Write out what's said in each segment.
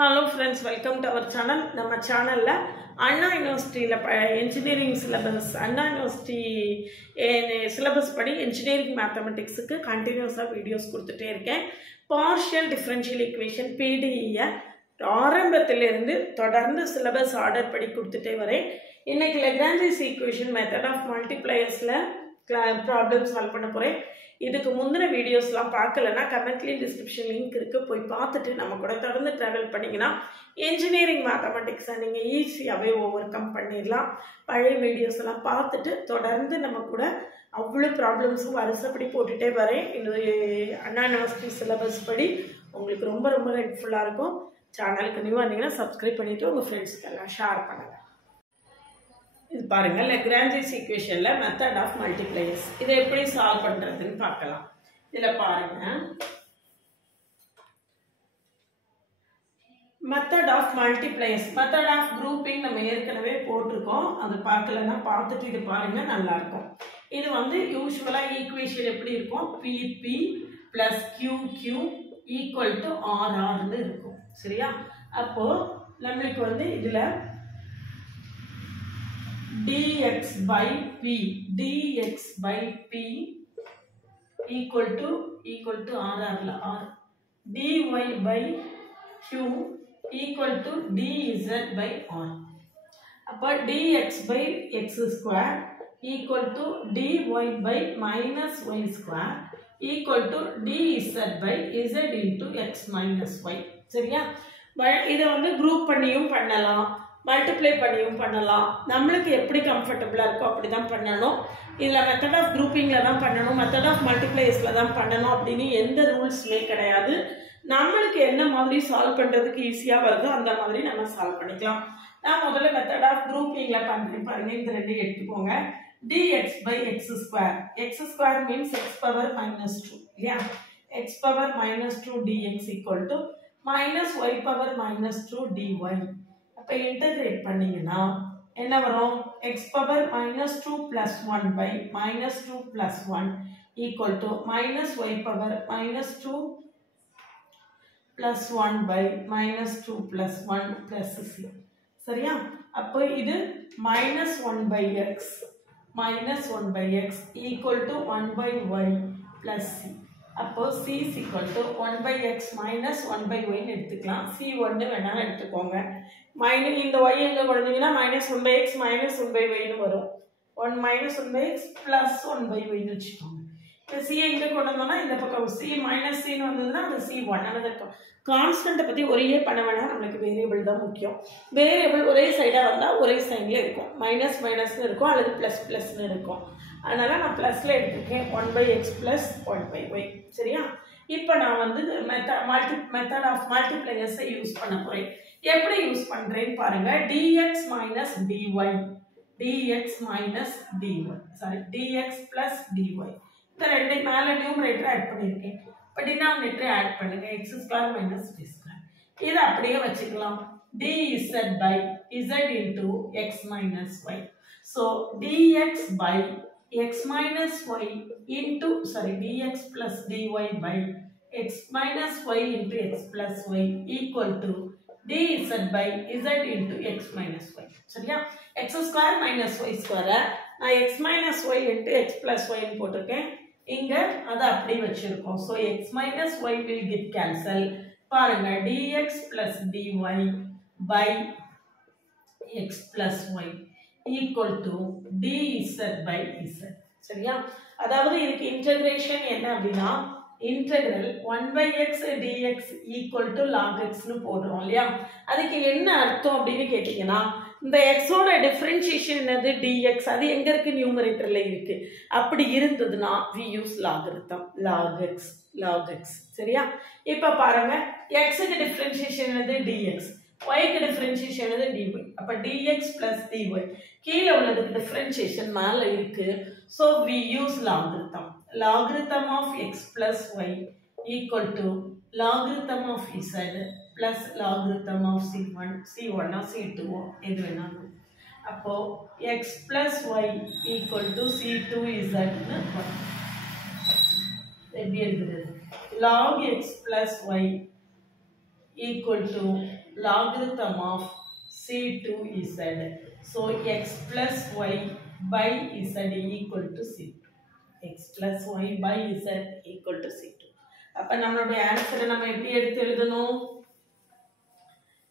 Hello friends, welcome to our channel. நம்ம சேனல்ல அண்ணா யுனிவர்சிட்டியில engineering syllabus அண்ணா university syllabus படி engineering mathematicsக்கு கண்டினியூஸா வீடியோஸ் கொடுத்துட்டே இருக்கேன். partial differential equation PDE ஆரம்பத்திலிருந்து தொடர்ந்து syllabus ஆர்டர் படி கொடுத்துட்டே வரேன். இன்னைக்கு Lagrange's equation method of multipliersல problem solve பண்ண போறேன். இதுக்கு முந்தின வீடியோஸ்லாம் பார்க்கலனா கமெண்ட்ல டிஸ்கிரிப்ஷன் லிங்க் இருக்கு போய் பார்த்துட்டு நம்ம கூட தொடர்ந்து டிராவல் பண்ணீங்கனா இன்ஜினியரிங் மேத்தமேட்டிக்ஸ் நீங்க ஈஸியாவே ஓவர்கம் பண்ணிடலாம். பழைய வீடியோஸ் எல்லாம் பார்த்துட்டு தொடர்ந்து நம்ம கூட அவ்வளவு ப்ராப்ளம்ஸ் வரிசைப்படி போட்டுட்டே வரேன். இந்த அண்ணா யுனிவர்சிட்டி சிலபஸ் படி உங்களுக்கு ரொம்ப ரொம்ப ஹெல்ப்ஃபுல்லா இருக்கும். சேனலுக்கு நியூவா இருந்தீங்கன்னா சப்ஸ்கிரைப் பண்ணிட்டு உங்க ஃப்ரெண்ட்ஸ்க்கு எல்லாம் ஷேர் பண்ணுங்க. இது பாருங்க Lagrange's equationல method of multipliers இதை எப்படி சால்வ் பண்றதுன்னு பார்க்கலாம். இதுல பாருங்க method of multipliers method of grouping நம்ம ஏற்கனவே போட்டுருக்கோம். அது பார்க்கலன்னா பார்த்துட்டு இது பாருங்க நல்லா இருக்கும். இது வந்து யூசுவலா ஈக்குவேஷன் எப்படி இருக்கும் PP plus QQ equal to RR ன்னு இருக்கும். சரியா? அப்போ நம்மளுக்கு வந்து இதுல dx by p equal to r r dy by q equal to dz by r அப்ப dx by x square equal to dy by minus y square equal to dz by z into x minus y. சரியா? இதை வந்து group பண்ணியும் பண்ணலாம், multiply பண்ணியும் பண்ணலாம். நம்மளுக்கு எப்படி கம்ஃபர்டபுளா இருக்கோ அப்படிதான் பண்ணணும். இதுல மெத்தட் ஆஃப் குரூப்பிங்ல தான் பண்ணணும், மெத்தட் ஆஃப் மல்டிப்ளைஸ்ல தான் பண்ணணும் அப்படின்னு எந்த ரூல்ஸுமே கிடையாது. நம்மளுக்கு என்ன மாதிரி சால்வ் பண்றதுக்கு ஈஸியா வருதோ அந்த மாதிரி நம்ம சால்வ் பண்ணிக்கலாம். நான் முதல்ல மெத்தட் ஆஃப் குரூப்பிங்ல பண்றேன் பாருங்க. இந்த ரெண்டையும் எடுத்துக்கோங்க. dx by x square, x square means x power minus 2 இல்லையா? x power minus 2 dx equal to minus y power minus 2 dy. அப்ப இன்டகிரேட் பண்ணீங்கன்னா என்ன வரும்? x power minus 2 plus 1 by minus 2 plus 1 equal to minus y power minus 2 plus 1 by minus 2 plus 1 plus c. சரியா? அப்போ இது minus 1 by x equal to 1 by y plus c. அப்போ c is equal to 1 by x minus 1 by y எடுத்துக்கலாம். c 1 வேணாலும் எடுத்துக்கோங்க. Minus இந்த y எங்க கொண்டீங்கன்னா minus 1 by x minus 1 by y னு வரும். 1 minus 1 by x plus 1 by y னு வெச்சுக்கோங்க. இந்த c எங்க கொண்டு வந்தோம்னா இந்த பக்கம் c minus c னு வந்ததுன்னா அந்த c 1 ஆனது இருக்கும். கான்ஸ்டன்ட் பத்தி ஒரே பண்ண வேணாம், நமக்கு வேரியபிள் தான் முக்கியம். வேரியபிள் ஒரே சைடா வந்தா ஒரே சைடுல இருக்கும். மைனஸ் மைனஸ்னு இருக்கும் அல்லது பிளஸ் பிளஸ்னு இருக்கும். அதனால நான் பிளஸ்ல எடுத்துக்கேன் 1 by x plus 1 by y. சரியா? இப்போ நான் வந்து மெத்தட் ஆஃப் மல்டிப்ளையர்ஸை யூஸ் பண்ண போறேன். எப்படி யூஸ் பண்றேன்னு பாருங்க. dx minus dy sorry dx plus dy இந்த ரெண்டு மேல நியூமரேட்டர் ஆட் பண்ணிருக்கேன். இப்போ டினாமினேட்டர் ஆட் பண்ணுங்க. x square minus y square இது அப்படியே வச்சுக்கலாம். dz by z into x minus y. so dx by x minus y into dx plus dy by x minus y into x plus y equal to dz by z into x minus y. சரியா? x square minus y square நான் x minus y into x plus y னு போட்டுருக்கேன். இங்க அது அப்படி வச்சிருக்கோம். so x minus y will get cancel. பாருங்க dx plus dy by x plus y equal to dz by z. சரியா? அதாவது இதுக்கு இன்டகிரேஷன் என்ன அப்படின்னா integral 1 by x dx equal to log x னு போடுறோம் இல்லையா? அதுக்கு என்ன அர்த்தம் அப்படின்னு கேட்டீங்கன்னா இந்த x ஓட டிஃபரன்ஷியேஷன் என்னது dx, அது எங்க இருக்கு? நியூமரேட்டர்ல இருக்கு. அப்படி இருந்ததுன்னா we use logarithm log x. சரியா? இப்ப பாருங்க x க்கு டிஃபரன்ஷியேஷன் என்னது dx, y க்கு டிஃபரன்ஷியேஷன் என்னது dy. அப்ப dx plus dy கீழ உள்ளதுக்கு டிஃபரன்ஷியேஷன் மேல இருக்கு. so we use logarithm of x plus y equal to logarithm of z plus logarithm of c1 or c2 எது வேணாலும். அப்போ x plus y equal to c2z னு எப்படி எழுதுறது? log x plus y equal to logarithm of C2Z. So x plus y by z equal to C2. X plus y by z equal to C2. அப்ப நம்மளுடைய ஆன்சரை நம்ம எப்படி எடுத்து எழுதணும்?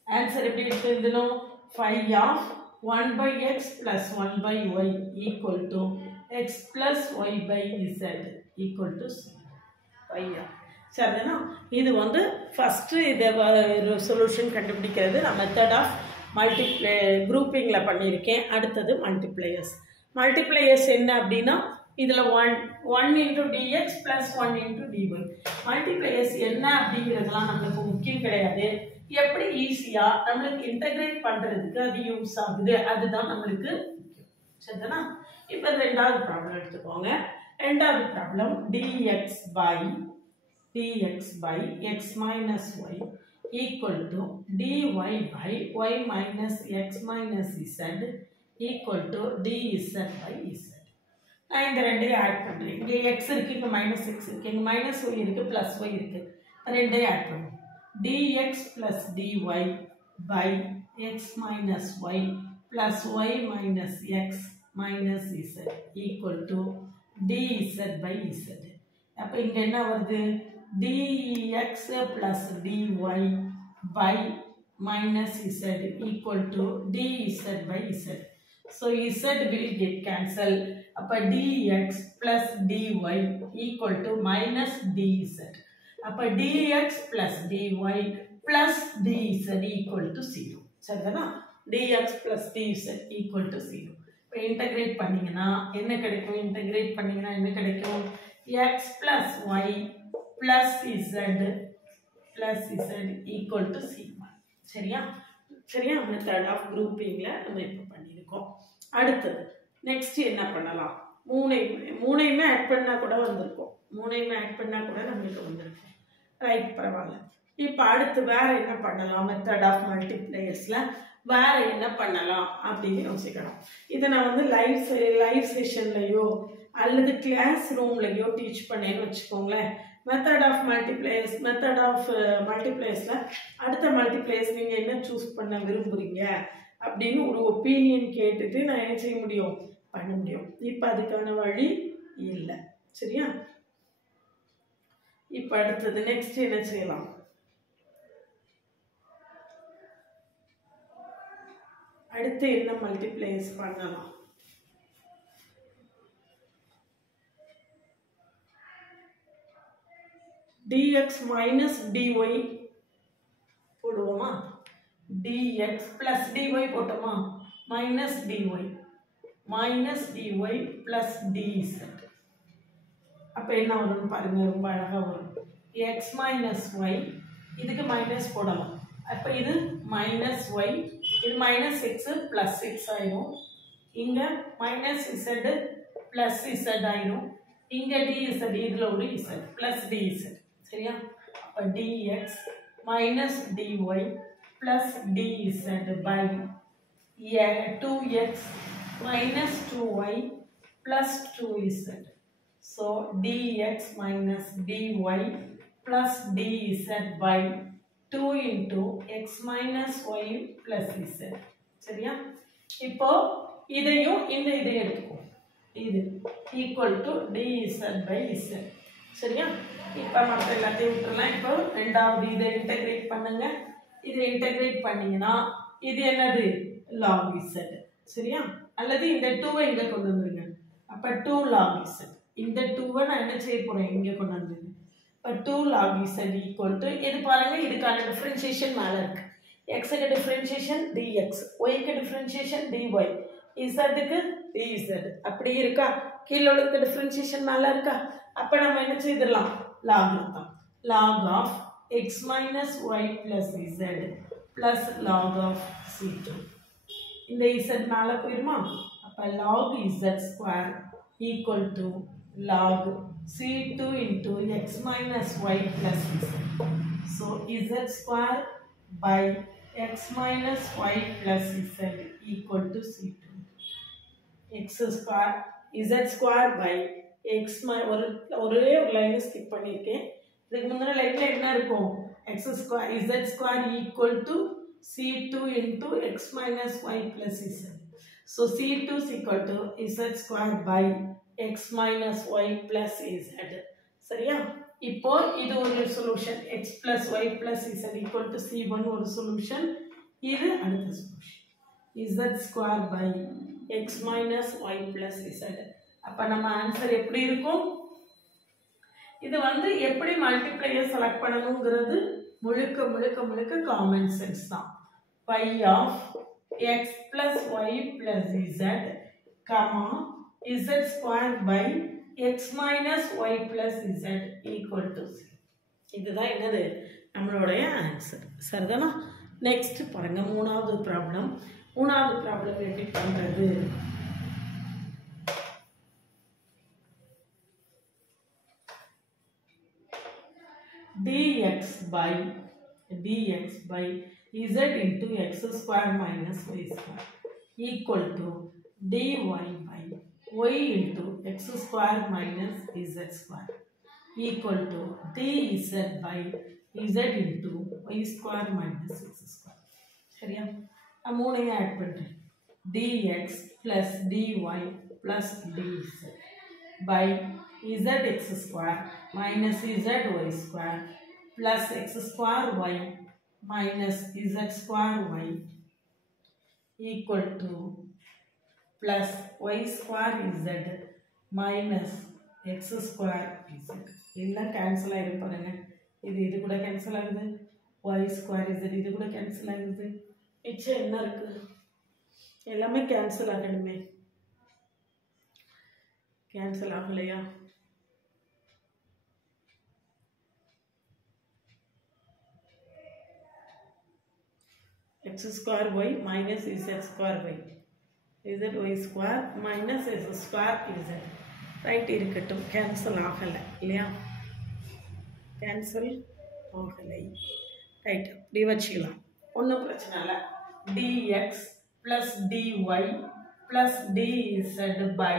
ஆன்சர் எப்படி எடுத்து எழுதணும்? phi of 1 by x plus 1 by y equal to x plus y by z equal to C. phi of. சரிதானா? இது வந்து ஃபர்ஸ்ட் இத சொல்யூஷன் கண்டுபிடிக்கிறது நான் மெத்தட் ஆஃப் மல்டிப்ளை குரூப்பிங்ல பண்ணியிருக்கேன். அடுத்தது மல்டிப்ளையர்ஸ். மல்டிப்ளையர்ஸ் என்ன அப்படின்னா இதில் 1 into dx plus 1 into dy. Multipliers என்ன அப்படிங்கிறதுலாம் நம்மளுக்கு முக்கியம் கிடையாது. எப்படி ஈஸியாக நம்மளுக்கு இன்டகிரேட் பண்ணுறதுக்கு அது யூஸ் ஆகுது அதுதான் நம்மளுக்கு முக்கியம். சரிதானா? இப்போ ரெண்டாவது ப்ராப்ளம் எடுத்துக்கோங்க. ரெண்டாவது problem dx by x minus y equal to dy by y minus x minus z equal to dz by z. நான் இந்த ரெண்டையும் ஆட் பண்ணுறேன். இங்கே எக்ஸ் இருக்குது, இங்கே மைனஸ் எக்ஸ் இருக்குது, இங்கே மைனஸ் ஒய் இருக்குது, ப்ளஸ் ஒய் இருக்குது. ரெண்டையும் ஆட் பண்ணுவோம். dx plus dy by x minus y plus y minus x minus z equal to dz by z. அப்போ இங்கே என்ன வருது? dx plus dy by minus z equal to dz by z. So z will get cancelled. அப்போ dx plus dy equal to minus dz. அப்போ dx plus dy plus dz equal to 0. சரிதானா? dx plus dz equal to 0. இப்போ integrate பண்ணீங்கன்னா என்ன கிடைக்கும்? Integrate பண்ணீங்கன்னா என்ன கிடைக்கும்? x plus y plus z equal to c1. சரியா? சரியா? மெத்தட் ஆஃப் குரூப்பிங்ல நம்ம இப்போ பண்ணியிருக்கோம். அடுத்தது நெக்ஸ்ட் என்ன பண்ணலாம்? மூணையுமே ஆட் பண்ணா கூட வந்திருக்கும். மூணையுமே ஆட் பண்ணா கூட நம்மளுக்கு வந்திருக்கும். ரைட், பரவாயில்ல. இப்போ அடுத்து வேற என்ன பண்ணலாம்? மெத்தட் ஆஃப் மல்டிப்ளையர்ஸ்ல வேற என்ன பண்ணலாம் அப்படின்னு யோசிக்கணும். இதை நான் வந்து லைவ் செஷன்லையோ அல்லது கிளாஸ் ரூம்லையோ டீச் பண்ணேன்னு வச்சுக்கோங்களேன். மெத்தட் ஆஃப் மல்டிப்ளையர்ஸ்ல அடுத்த மல்டிப்ளையர்ஸ் நீங்க என்ன சூஸ் பண்ண விரும்புறீங்க அப்படின்னு ஒரு ஒப்பீனியன் கேட்டுட்டு நான் என்ன செய்ய முடியும்? பண்ண முடியும். இப்போ அதுக்கான வழி இல்லை. சரியா? இப்போ அடுத்தது நெக்ஸ்ட் என்ன செய்யலாம்? அடுத்து என்ன மல்டிப்ளையர்ஸ் பண்ணலாம்? dx minus dy போடுவோமா? dx plus dy போட்டோமா? minus dy plus dz. அப்போ என்ன வரும்னு பாருங்க, ரொம்ப அழகா வரும். x minus y இதுக்கு மைனஸ் போடலாம். அப்போ இது மைனஸ் y, இது மைனஸ் எக்ஸ் பிளஸ் எக்ஸ் ஆயிரும். இங்க மைனஸ் z பிளஸ் z ஆயிரும். இங்க dz இதுல ஒரு z பிளஸ் dz. சரியா? அப்போ dx minus dy plus dz by 2x minus 2y plus 2z. So dx minus dy plus dz by 2 into x minus y plus z. சரியா? இப்போ இதையும் இதையும் எடுத்துக்கோ. இது equal to dz by z. சரியா? இப்போ மற்ற எல்லாத்தையும் விட்டுறலாம். இப்போ ரெண்டாவது இதை இன்டகிரேட் பண்ணுங்க. இதை இன்டகிரேட் பண்ணீங்கன்னா இது என்னது? log z. சரியா? அல்லது இந்த 2வை இங்க கொண்டு வந்துருங்க. அப்ப 2 log z. இந்த 2வை நான் என்ன செய்ய போறேன்? இங்க கொண்டு வந்துருங்க. அப்ப 2 log z equal to இது பாருங்க, இதுக்கான டிஃபரன்ஷியேஷன் மேல இருக்கு. x க்கு டிஃபரன்ஷியேஷன் dx, y க்கு டிஃபரன்ஷியேஷன் dy, z க்கு dz. அப்படி இருக்கா? கீழ உள்ளதுக்கு டிஃபரன்ஷியேஷன் மேல இருக்கா? அப்ப நம்ம என்ன செய்யலாம்? log of x minus y plus z plus log of c2. இந்த z மேல போயிருமா? அப்ப log z square equal to log c2 into x minus y plus z. So z square by x minus y plus z equal to c2. x square z square by x ஒரே ஒரு line skip பண்ணிருக்கேன். இதுக்கு முன்னாடி லைன்ல என்ன இருக்கும்? x square z square equal to c2 into x minus y plus z. So c2 is equal to z square by x minus y plus z. சரியா? இப்போ இது ஒரு solution x plus y plus z equal to c1 ஒரு solution. இது அடுத்த solution z square by x minus y plus z. அப்ப நம்ம answer எப்படி இருக்கும்? இது வந்து எப்படி மல்டிப்ளையர் செலக்ட் பண்ணணும்ங்கிறது முழுக்க காமன் சென்ஸ் தான். pi of x plus y plus z comma z square by x minus y plus z equal to c. இதுதான் என்னது நம்மளுடைய ஆன்சர். சரிதானா? நெக்ஸ்ட் பாருங்க மூணாவது ப்ராப்ளம். மூணாவது ப்ராப்ளம் எப்படி பண்றது? dx by z into x square minus y square equal to dy by y into x square minus z square equal to dz by z into y square minus x square. சரியா? நான் மூணையும் add பண்றேன். dx plus dy plus dz by zx square minus zy square plus x square y minus z square y equal to plus y square z minus x square z. எல்லாம் cancel ஆயிடும் பாருங்க. இது கூட cancel ஆகுது. y square z இது கூட cancel ஆகுது. மிச்சம் என்ன இருக்கு? எல்லாமே கேன்சல் ஆகணுமே. கேன்சல் ஆகலையா? x square y minus z square y z y square minus z square z right இருக்கட்டும். கேன்சல் ஆகலை இல்லையா? கேன்சல் ஆகலை. ரைட் இப்படி வச்சுக்கலாம். ஒன்றும் பிரச்சனை இல்லை. dx plus dy plus dz by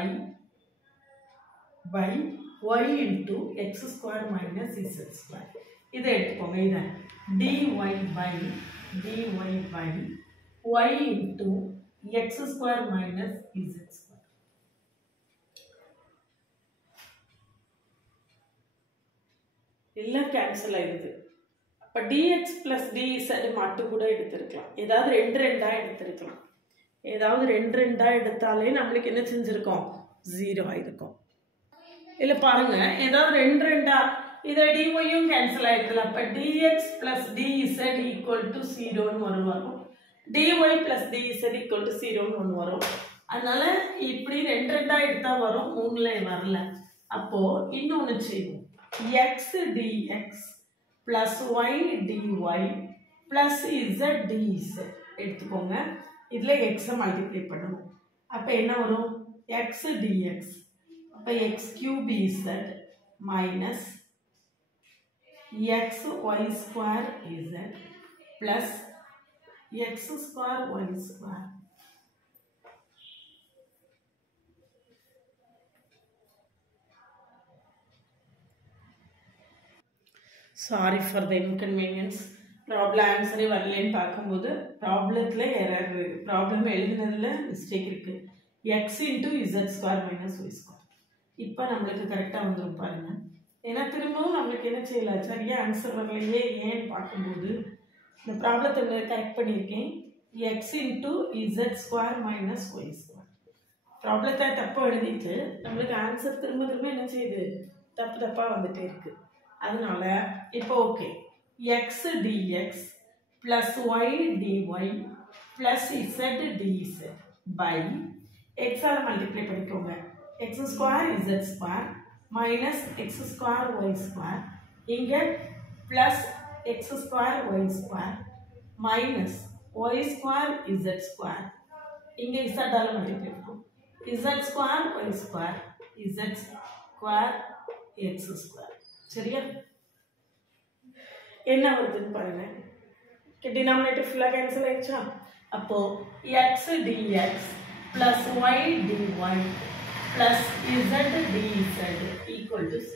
y into x square minus z square. இதை எடுத்துக்கோங்க. இதை dy by y into x square minus z square. எல்லாம் கேன்சல் ஆயிடுது. அப்போ dx plus dz மட்டும் கூட எடுத்திருக்கலாம். ஏதாவது ரெண்டா எடுத்திருக்கலாம். ஏதாவது ரெண்டா எடுத்தாலே நம்மளுக்கு என்ன செஞ்சிருக்கோம்? 0 ஆயிருக்கும். இல்லை பாருங்க, ஏதாவது ரெண்டா இதை dyயும் கேன்சல் ஆயிடுதுல. அப்போ dx plus dz equal to 0ன்னு வரும். dy plus dz equal to 0ன்னு ஒன்று வரும். அதனால இப்படி ரெண்டா எடுத்தா வரும். 3ல வரல. அப்போ இன்னொன்று செய்வோம். x dx plus y dy plus z dz எடுத்துக்கோங்க. இதுல x மல்டிப்ளை பண்ணணும். அப்போ என்ன வரும்? x dx அப்போ x cube z minus x y square z plus x square y square sorry for the inconvenience. Problem ஆன்சரே வரலன்னு பார்க்கும்போது ப்ராப்ளத்தில் எரர் இருக்குது. ப்ராப்ளம் எழுதுனதில் மிஸ்டேக் இருக்குது. X into Z square minus Y square. இப்போ நம்மளுக்கு கரெக்டாக வந்துடும் பாருங்க. ஏன்னா திரும்பவும் நம்மளுக்கு என்ன செய்யலாம்? சரியாக ஆன்சர் வரலையே ஏன்னு பார்க்கும்போது இந்த ப்ராப்ளத்தை கரெக்ட் பண்ணியிருக்கேன். X into Z square minus Y square. ப்ராப்ளத்தை தப்பாக எழுதிட்டு நம்மளுக்கு ஆன்சர் திரும்ப என்ன செய்யுது? தப்பாக வந்துட்டே இருக்குது. அதனால இப்போ okay, x dx plus y dy plus z dz by x ஆல் மல்டிப்ளை பண்ணிக்கோங்க. x square z square minus x square y square, இங்கே plus x square y square minus y square z square, இங்கே z ஆல் multiply பண்ணும். z square y square z square x square. சரியா? என்ன வருதுன்னு பாருங்க. டினாமினேட்டர் ஃபுல்லாக கேன்சல் ஆயிடுச்சா? அப்போ x dx plus y dy plus z dz equal to c.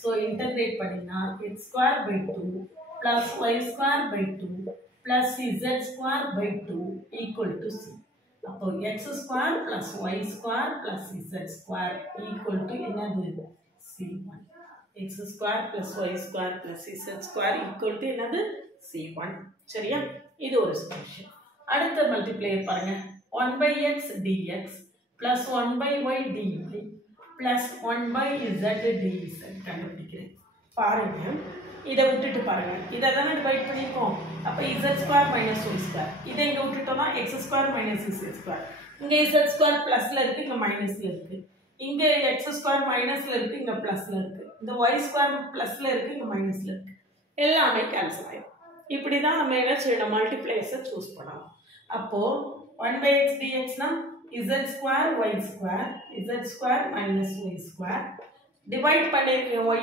So integrate பண்ணினா x square by 2 plus y square by 2 plus z square by 2 equal to c. அப்போ x square plus y square plus z square equal to என்னது c1. x square plus y square plus z square equal to என்னது c1. சரியா? இது ஒரு solution. அடுத்த multiplier பாருங்க. 1 by x dx plus 1 by y dy plus 1 by z dz கண்டுபிடிக்கிறேன். பாருங்க. இதை விட்டுட்டு பாருங்க. இதை தானே டிவைட் பண்ணிருக்கோம். அப்ப z square minus y square. இதை இங்க விட்டுட்டோம்னா x square minus z square. இங்க z square பிளஸ்ல இருக்கு, இங்க மைனஸ்ல இருக்கு. இங்க x square மைனஸ்ல இருக்கு, இங்க பிளஸ்ல இருக்கு. இந்த y square பிளஸ்ல இருக்கு, இங்க மைனஸ்ல இருக்கு. எல்லாமே கேன்சல் ஆயிடும். இப்படி தான் நம்ம என்ன செய்யணும், மல்டிப்ளையர்ஸை சூஸ் பண்ணலாம். அப்போ 1 by x dx னா z square y square, z square minus y square divide பண்ணிருக்கேன். y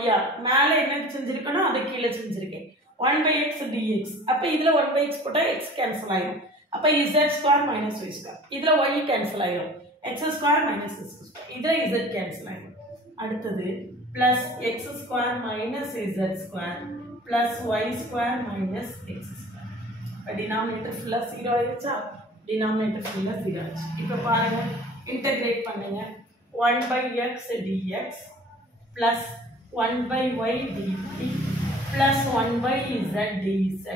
மேல என்ன செஞ்சிருக்கணும், அதை கீழே செஞ்சிருக்கேன். 1 by x dx. அப்ப இதுல 1 by x போட்டா x கேன்சல் ஆயிடும். அப்ப z square minus y square. இதுல y கேன்சல் ஆயிடும். x square minus x square. இதுல z கேன்சல் ஆயிடும். அடுத்தது plus x square minus z square plus y square minus x square. Denominator ஃபுல்லா 0 ஆயிடுச்சா? டினாமினேட்டர் ஃபுல்லா 0 ஆயிடுச்சு. இப்போ பாருங்க, இன்டகிரேட் பண்ணுங்க. 1 by x dx plus 1 by y dy plus 1 by z dz.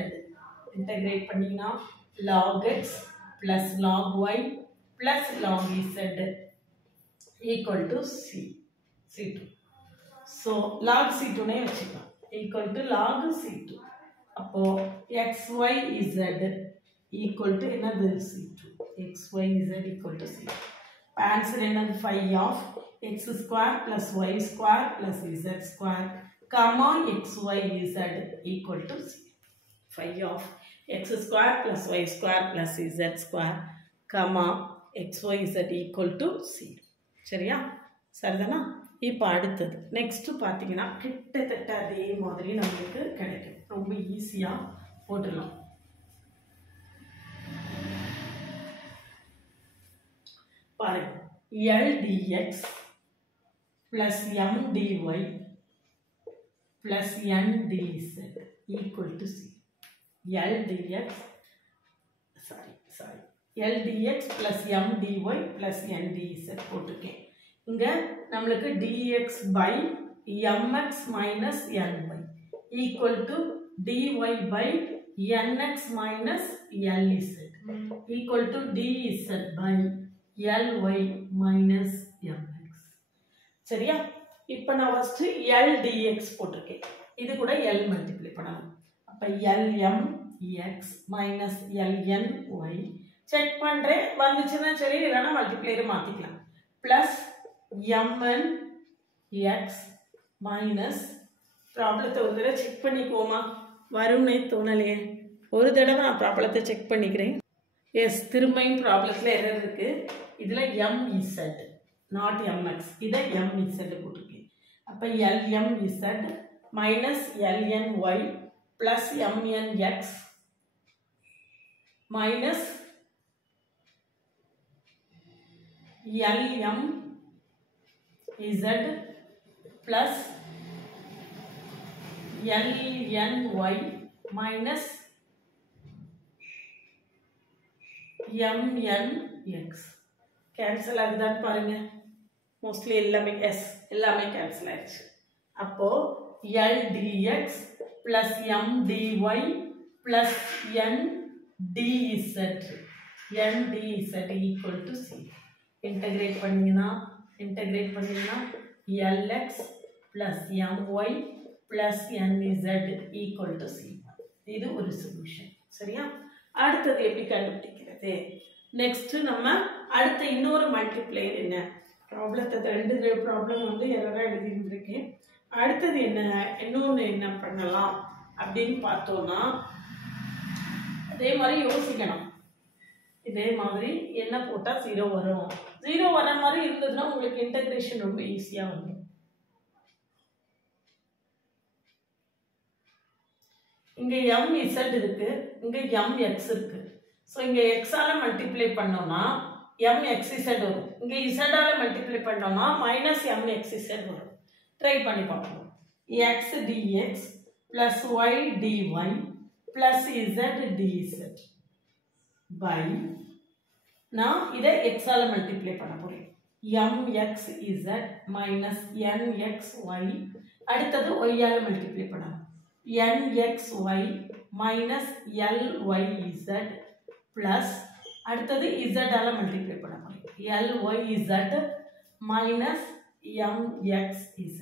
Integrate பண்ணீங்கன்னா log x plus log y plus log z equal to c2. So log c2 ने வச்சுக்கலாம் equal to log c2. அப்போ xy z equal to என்னது c2. xy z equal to c2. Answer என்னது 5 of x square plus y square plus z square comma xy z equal to c. 5 of x square plus y square plus z square comma xy z equal to c. சரியா? சரிதானா? இப்போ அடுத்தது next பார்த்தீங்கன்னா கிட்டத்தட்ட அதே மாதிரி நமக்கு கிடைக்கும். ரொம்ப ஈஸியா போட்டுடலாம். பாருங்க, L dx plus M dy plus N dz equal to c. L dx L dx plus M dy plus N dz போட்டுக்கேன். இங்க நம்மளுக்கு dx by mx minus ny equal to dy by nx minus lz equal to dz by ly minus mx. சரியா? இப்போ நான் first L dx போட்டுருக்கேன். இது கூட L multiply பண்ணணும். அப்ப Lm x minus Ln y check பண்றேன். வந்துச்சுன்னா சரி, இல்லைன்னா மல்டிப்ளையர் மாத்திக்கலாம். பிளஸ் mn x மைனஸ் ப்ராப்ளத்தை ஒரு தடவை செக் பண்ணிக்குவோமா? வரும்னே தோணலையே. ஒரு தடவை நான் ப்ராப்ளத்தை செக் பண்ணிக்கிறேன். எஸ், திரும்பியும் ப்ராப்ளத்தில் எரர் இருக்கு. இதில் mz நாட் mx, இதை mz போட்டுருக்கேன். அப்போ Lmz minus Lny plus mnx minus Lmz plus Lny minus mnx. Cancel ஆகுதான்னு பாருங்க. மோஸ்ட்லி எல்லாமே எஸ், எல்லாமே கேன்சல் ஆயிடுச்சு. அப்போ L dx plus M dy plus N dz equal to c. Integrate பண்ணீங்கன்னா Lx plus My plus Nz equal to c. இது ஒரு solution. சரியா? அடுத்தது எப்படி கண்டுபிடிக்கிறது? நெக்ஸ்ட் நம்ம அடுத்த இன்னொரு மல்டிப்ளையர் என்ன? ப்ராப்ளத்தை ரெண்டு ப்ராப்ளம் வந்து எரரா எழுதியிருந்திருக்கேன். அடுத்தது இன்னொன்று என்ன பண்ணலாம் அப்படின்னு பார்த்தோம்னா, அதே மாதிரி யோசிக்கணும். இதே மாதிரி என்ன போட்டால் 0 வரும். 0 வர மாதிரி இருந்ததுன்னா உங்களுக்கு இன்டகிரேஷன் ரொம்ப ஈஸியாக வரும். இங்க mz இருக்கு, இங்க mx இருக்கு. ஸோ இங்க x ஆல மல்டிப்ளை பண்ணோம்னா mxz வரும். இங்க z ஆல மல்டிப்ளை பண்ணோம்னா மைனஸ் mxz வரும். ட்ரை பண்ணி பார்ப்போம். x dx plus y dy plus z dz by now இதை x ஆல மல்டிப்ளை பண்ண போறேன் mxz minus nxy அடுத்தது y ஆல மல்டிப்ளை பண்ணலாம் nxy minus lyz plus அடுத்தது z ஆல மல்டிப்ளை பண்ண போறேன் lyz minus mxz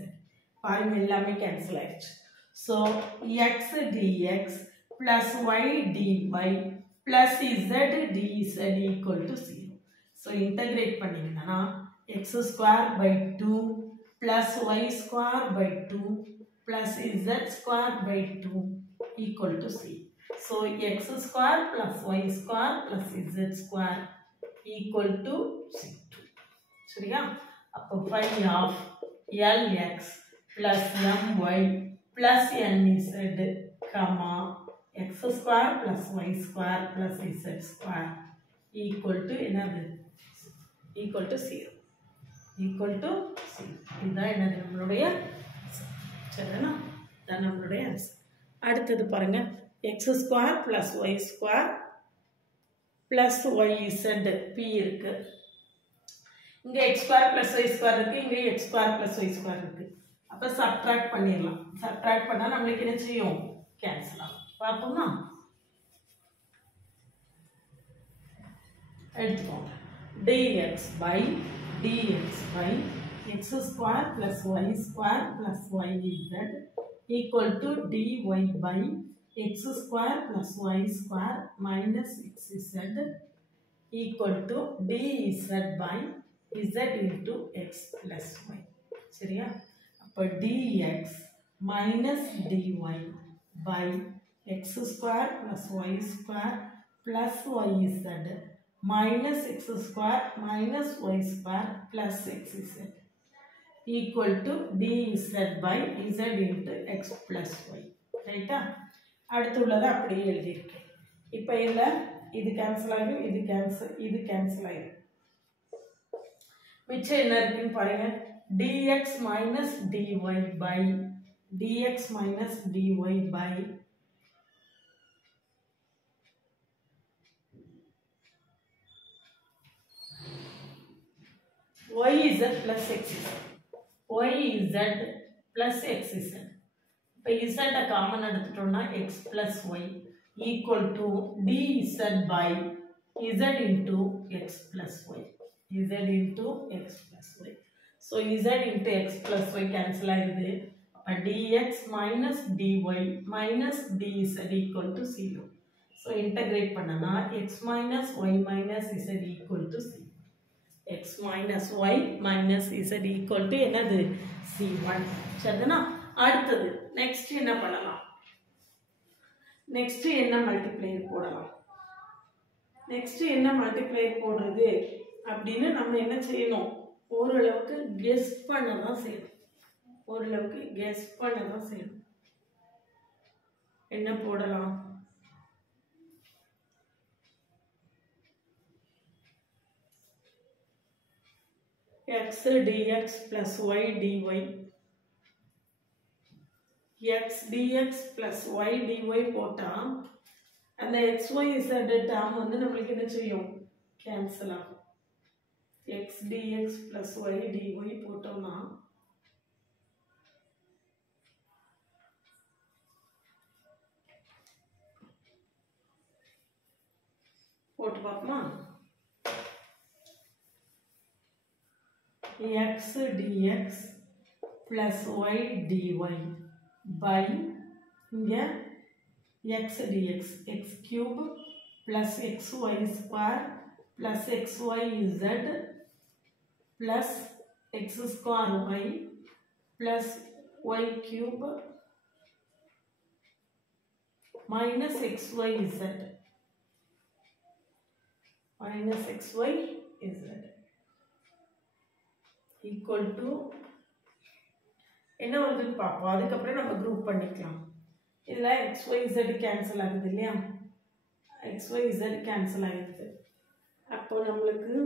பாருங்க எல்லாமே கேன்சல் ஆயிடுச்சு so x dx plus y dy plus z dz equal to 0 so integrate பண்ணீங்கன்னா x square by 2 plus y square by 2 plus z square by 2 equal to c so x square plus y square plus z square equal to c2 சரியா அப்போ phi of lx plus my plus nz comma x square plus y square plus z square equal to என்னது equal to 0 equal to 0 இதுதான் என்னது நம்மளுடைய சரினா இதான் நம்மளுடைய answer அடுத்தது பாருங்க x square plus y square plus yz p இருக்கு இங்க x square plus y square இருக்கு இங்க x square plus y square இருக்கு அப்ப சப்ட்ராக்ட் பண்ணிரலாம் சப்ட்ராக்ட் பண்ணா நமக்கு என்ன செய்யும் கேன்சல் ஆகும் பாப்போமா எடுத்துக்கோங்க dx by x square plus y square plus yz equal to dy by x square plus y square minus xz equal to dz by z into x plus y சரியா அப்ப dx minus dy by x square plus y square plus yz minus x square minus y square plus xz equal to dz by z into x plus y ரைட்டா அடுத்து உள்ளத அப்படியே எழுதி இருக்கேன் இப்போ இதுல இது கேன்சல் ஆகும் இது கேன்சல் ஆகும் மிச்சம் என்ன இருக்குன்னு பாருங்க dx minus dy by yz plus xz இப்போ z காமன் எடுத்துட்டோம்னா x plus y equal to dz by z into x plus y so z into x plus y cancel ஆகுது அப்ப dx minus dy minus dz equal to 0 so integrate பண்ணனா x minus y minus z equal to 0 x minus y minus z equal to என்னது c1 சரிதானா அடுத்தது next என்ன பண்ணலாம் next என்ன multiplier போடுறது அப்படினு நம்ம என்ன செய்யணும் ஓரளவுக்கு கெஸ் பண்ண தான் செய்யணும் என்ன போடலாம் x dx plus y dy x dx plus y dy போட்டா அந்த xyz டேர்ம் வந்து நமக்கு என்ன செய்யும் கேன்சல் ஆகும் x dx plus y dy போட்டோம்னா போட்டு பார்ப்போமா x dx plus y dy by இங்க x dx x cube plus xy square plus xyz plus x square y plus y cube minus xyz equal to என்ன வருதுன்னு பார்ப்போம் அதுக்கப்புறம் நம்ம group பண்ணிக்கலாம் இதுல xyz கேன்சல் ஆகுது இல்லையா xyz கேன்சல் ஆகுது அப்போ நம்மளுக்கு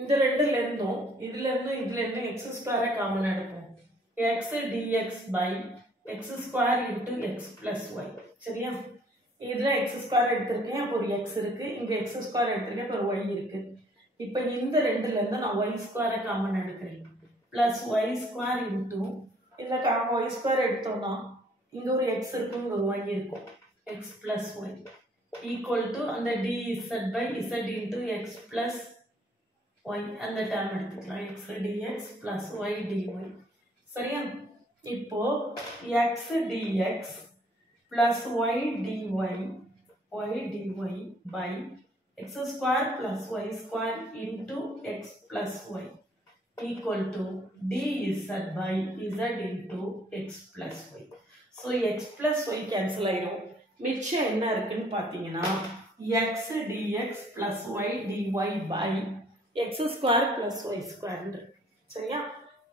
இந்த ரெண்டுல இருந்தும் இதுல இருந்தும் x ஸ்கொயரை காமன் எடுப்போம். x dx by x square into x plus y. சரியா? இதுல x ஸ்கொயர் எடுத்திருக்கேன், அப்போ ஒரு x இருக்கு. இங்க x ஸ்கொயர் எடுத்திருக்கேன், அப்போ ஒரு y இருக்கு. இப்போ இந்த ரெண்டுல இருந்து நான் y ஸ்கொயரை காமன் எடுக்கிறேன். plus y ஸ்கொயர் into இல்ல y ஸ்கொயர் எடுத்தோம்னா இங்க ஒரு x இருக்கும், இங்க ஒரு y இருக்கும். x plus y equal to அந்த dz by z into x plus y அந்த டேர்ம் எடுத்துக்கலாம். x dx plus y dy. சரியா? இப்போ x dx plus y dy by x square plus y square into x plus y equal to dz by z into x plus y. So x plus y cancel ஆயிரும். மிச்சம் என்ன இருக்குன்னு பார்த்தீங்கன்னா x dx plus y dy by x square plus y square. சரியா?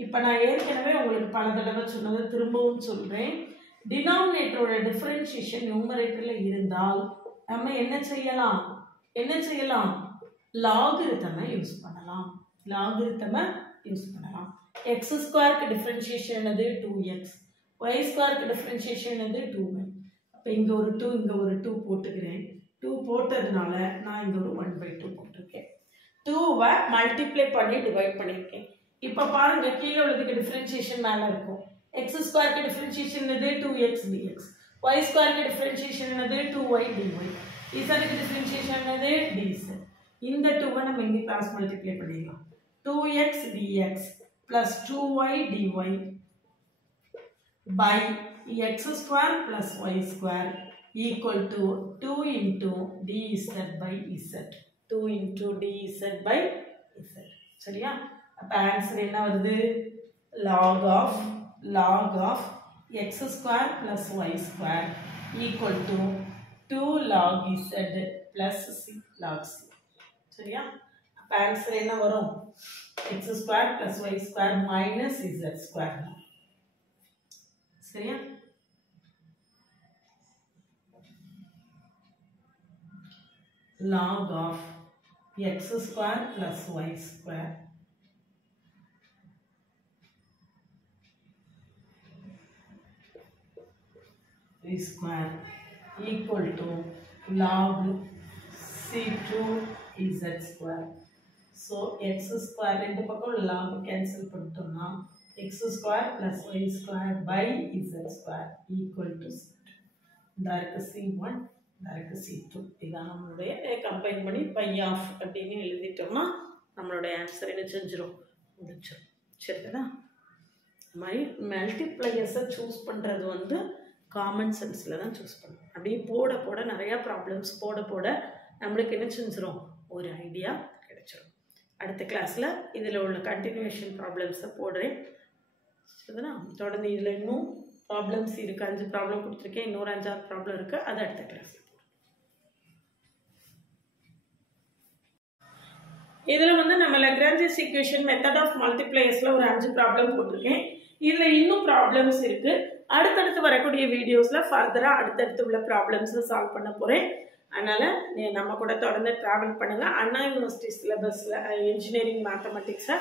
இப்போ நான் ஏற்கனவே உங்களுக்கு பல தடவை சொன்னதை திரும்பவும் சொல்றேன். டினாமினேட்டரோட டிஃபரன்ஷியேஷன் நியூமரேட்டர்ல இருந்தால் நம்ம என்ன செய்யலாம்? லாகரிதமை யூஸ் பண்ணலாம். x ஸ்கொயருக்கு டிஃபரன்ஷியேஷன் என்னது 2x, y ஸ்கொயருக்கு டிஃபரன்ஷியேஷன் என்னது 2y. அப்போ இங்க ஒரு 2 இங்க ஒரு 2 போட்டுக்கிறேன். 2 போட்டதுனால நான் இங்க ஒரு 1/2 போட்டிருக்கேன். 2வை மல்டிப்ளை பண்ணி டிவைட் பண்ணியிருக்கேன். இப்போ பாருங்க, கீழே உள்ளதுக்கு டிஃபரன்ஷியேஷன் மேலே இருக்கும். x ஸ்கொயருக்கு டிஃபரன்ஷியேஷன் என்னது 2x dx, y ஸ்கொயருக்கு டிஃபரன்ஷியேஷன் என்னது 2y dy, zக்கு டிஃபரன்ஷியேஷன் என்னது dz. இந்த 2வை நம்ம இங்கே கிராஸ் மல்டிப்ளை பண்ணிடலாம். 2x dx plus 2y dy by x square plus y square equal to 2 into dz by z. 2 into dz by z. சரியா? அப்ப answer என்ன வருது? log of x square plus y square equal to 2 log z plus c log c. சரியா? அப்ப answer என்ன வரும்? x square plus y square minus z square. சரியா? log of x square plus y square square equal to log c2 z square. So x square ரெண்டு பக்கம் log cancel பண்ணிட்டோம்னா x square plus y square by z square equal to c2. இருக்கு c1, இருக்கு c2. இதான் நம்மளுடைய combine பண்ணி by of அப்படின்னு எழுதிட்டோம்னா நம்மளுடைய ஆன்சர் என்ன செஞ்சிடும்? முடிச்சிடும். சரிங்களா? இந்த மாதிரி மல்டிப்ளையர்ஸை சூஸ் பண்ணுறது வந்து காமன் சென்ஸில் தான் சூஸ் பண்ணணும். அப்படியே போட நிறையா ப்ராப்ளம்ஸ் போட நம்மளுக்கு என்ன செஞ்சிடும்? ஒரு ஐடியா கிடைச்சிடும். அடுத்த கிளாஸில் இதில் உள்ள கண்டினியூஷன் ப்ராப்ளம்ஸை போடுறேன். சரிங்களா? தொடர்ந்து இதில் இன்னும் ப்ராப்ளம்ஸ் இருக்குது. 5 ப்ராப்ளம் கொடுத்துருக்கேன், இன்னொரு 5-6 ப்ராப்ளம் இருக்குது. அது அடுத்த கிளாஸில். இதில் வந்து நம்ம லக்ராஞ்சியஸ் ஈக்குவேஷன் மெத்தட் ஆஃப் மல்டிப்ளையர்ஸில் ஒரு 5 ப்ராப்ளம் போட்டிருக்கேன். இதில் இன்னும் ப்ராப்ளம்ஸ் இருக்குது. அடுத்தடுத்து வரக்கூடிய வீடியோஸில் ஃபர்தராக அடுத்தடுத்து உள்ள ப்ராப்ளம்ஸை சால்வ் பண்ண போகிறேன். அதனால் நம்ம கூட தொடர்ந்து ட்ராவல் பண்ணுங்கள். அண்ணா யூனிவர்சிட்டி சிலபஸில் இன்ஜினியரிங் மேத்தமெட்டிக்ஸை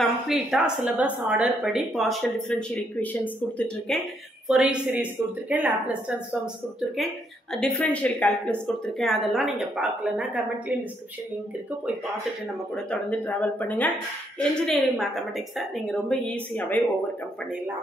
கம்ப்ளீட்டாக சிலபஸ் ஆர்டர் படி பார்ஷியல் டிஃபரன்ஷியல் ஈக்குவேஷன்ஸ் கொடுத்துட்ருக்கேன், ஃபோரியர் சீரீஸ் கொடுத்துருக்கேன், லாப்லேஸ் ட்ரான்ஸ்ஃபார்ம்ஸ் கொடுத்துருக்கேன், டிஃபரன்ஷியல் கால்குலஸ் கொடுத்துருக்கேன். அதெல்லாம் நீங்கள் பார்க்கலன்னா கமெண்ட்லேயும் டிஸ்கிரிப்ஷன் லிங்க் இருக்குது, போய் பார்த்துட்டு நம்ம கூட தொடர்ந்து ட்ராவல் பண்ணுங்கள். இன்ஜினியரிங் மேத்தமெட்டிக்ஸை நீங்கள் ரொம்ப ஈஸியாகவே ஓவர் கம் பண்ணிடலாம்.